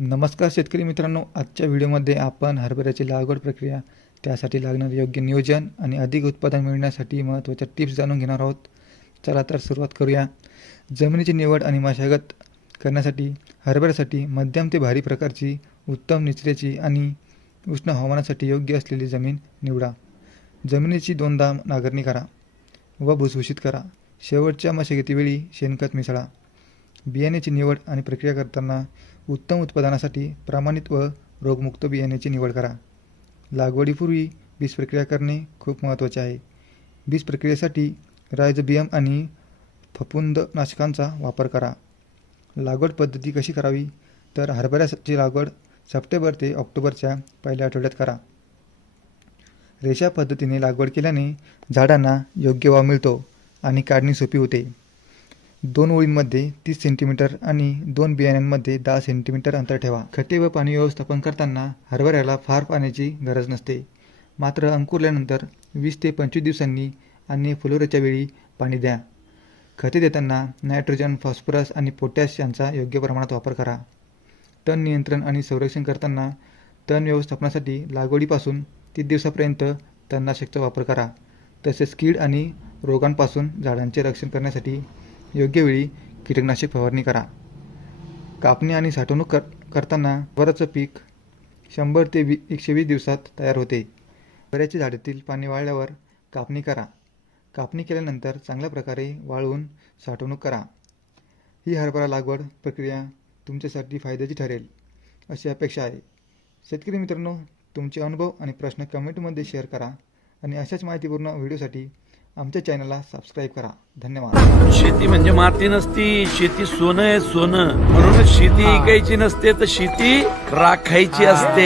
नमस्कार शेतकरी मित्रांनो आजच्या व्हिडिओमध्ये आपण हरभऱ्याची लागवड प्रक्रिया त्यासाठी लागणारे योग्य नियोजन आणि अधिक उत्पादन मिळण्यासाठी महत्त्वाच्या टिप्स जाणून घेणार आहोत. चला तर सुरुवात करूया. जमिनीची निवड आणि मशागत करण्यासाठी हरभऱ्यासाठी मध्यम ते भारी प्रकारची उत्तम निचऱ्याची आणि उष्ण हवामानासाठी योग्य असलेली जमीन निवडा. जमिनीची दोनदा नांगरणी करा व भुसभुशीत करा. शेवटच्या मशागतीवेळी शेणखत मिसळा. बियाण्याची निवड आणि प्रक्रिया करताना उत्तम उत्पादनासाठी प्रमाणित व रोगमुक्त बियाण्याची निवड करा. लागवडीपूर्वी बीज प्रक्रिया करणे खूप महत्त्वाचे आहे. बीज प्रक्रियेसाठी रायजबियम आणि फफूंदनाशकांचा वापर करा. लागवड पद्धती कशी करावी? तर हरभऱ्याची लागवड सप्टेंबर ते ऑक्टोबरच्या पहिल्या आठवड्यात करा. रेषा पद्धतीने लागवड केल्याने झाडांना योग्य वाव मिळतो आणि काढणी सोपी होते. दोन ओळींमध्ये तीस सेंटीमीटर आणि दोन बियाण्यांमध्ये दहा सेंटीमीटर अंतर ठेवा. खते व पाणी व्यवस्थापन करताना हरभऱ्याला फार पाण्याची गरज नसते. मात्र अंकुरल्यानंतर वीस ते पंचवीस दिवसांनी आणि फुलोऱ्याच्या वेळी पाणी द्या. खते देताना नायट्रोजन फॉस्फरस आणि पोटॅश यांचा योग्य प्रमाणात वापर करा. तण नियंत्रण आणि संरक्षण करताना तण व्यवस्थापनासाठी लागवडीपासून तीस दिवसापर्यंत तणनाशकचा वापर करा. तसेच कीड आणि रोगांपासून झाडांचे रक्षण करण्यासाठी योग्य वेळी कीटकनाशक फवारणी करा. कापणी आणि साठवणूक कर करताना बराचं पीक शंभर ते वी एकशे वीस दिवसात तयार होते. बऱ्याचे झाडातील पाणी वाळल्यावर कापणी करा. कापणी केल्यानंतर चांगल्या प्रकारे वाळवून साठवणूक करा. ही हरभरा लागवड प्रक्रिया तुमच्यासाठी फायद्याची ठरेल अशी अपेक्षा आहे. शेतकरी मित्रांनो तुमचे अनुभव आणि प्रश्न कमेंटमध्ये शेअर करा आणि अशाच माहितीपूर्ण व्हिडिओसाठी आमच्या चॅनलला सबस्क्राईब करा. धन्यवाद. शेती म्हणजे माती नसती शेती सोनं आहे सोनं. म्हणून शेती ऐकायची नसते तर शेती राखायची असते.